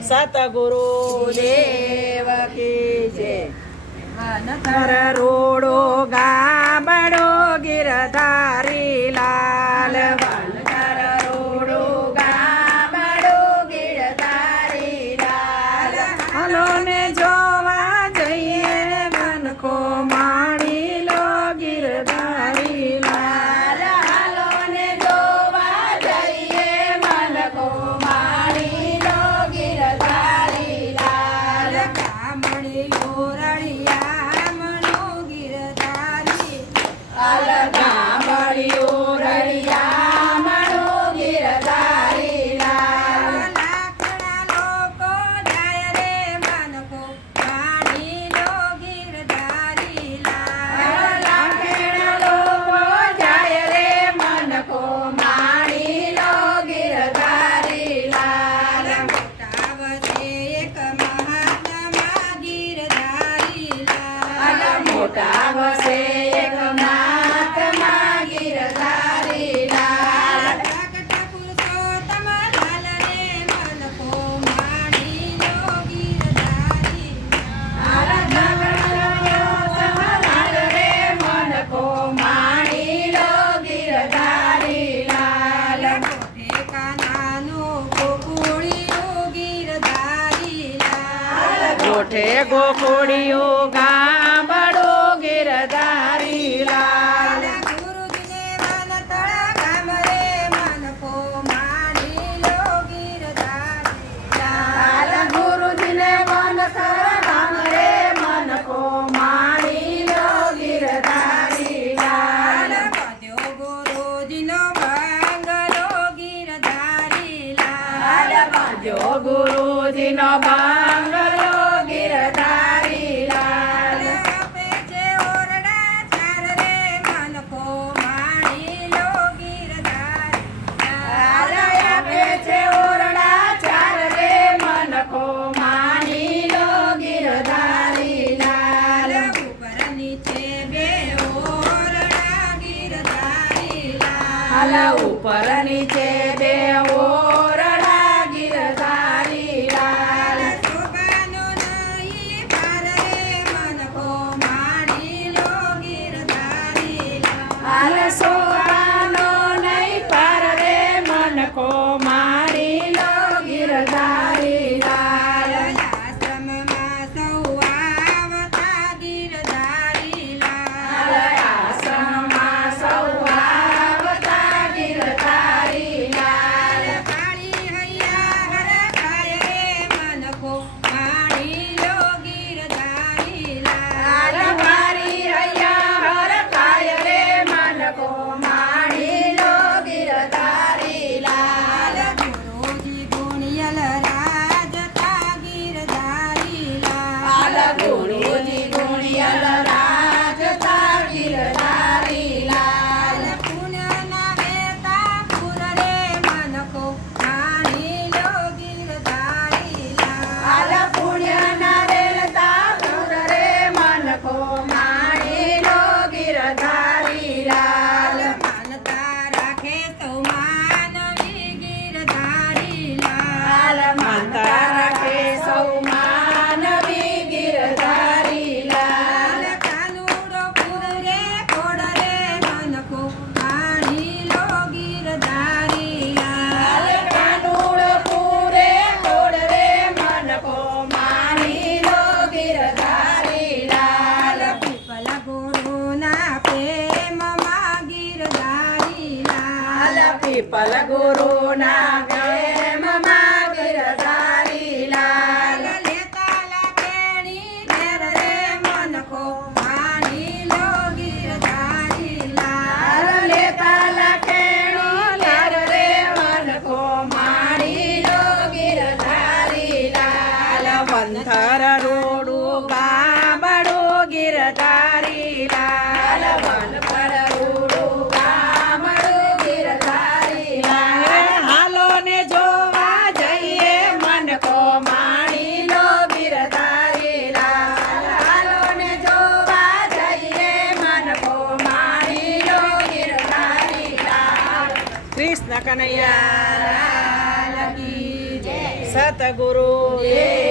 સતગુરુ દેવ કી જય રોડો ગિરધારી લાલ રોડો ગાબડો ગિરધારી લાલ હલો ને જોવા મોટા વસે એક મહાત્મા ગિરધારી લાલ. અલ ગગનયો સમલાલ રે મનકો માણી લો ગિરધારી લાલ ગોઠે ગોકુળિયો ગામડો બાંગલો ગિરધારી લાલ લાલ આપે છે ઓરડા ચાર રે મનકો માણી લો ગિરધારી લાલ ઉપર નીચે બે ઓરડા પીપલ ગુરુ ના પ્રેમમાં ગિરધારી લાલ લેતા લખેણો, લાલ રે મનકો, માણી લો ગિરધારી લાલ. વંથર રોડું, ગામડું ગિરધારી લાલ. કૃષ્ણ કનૈયા સતગુરુ દેવ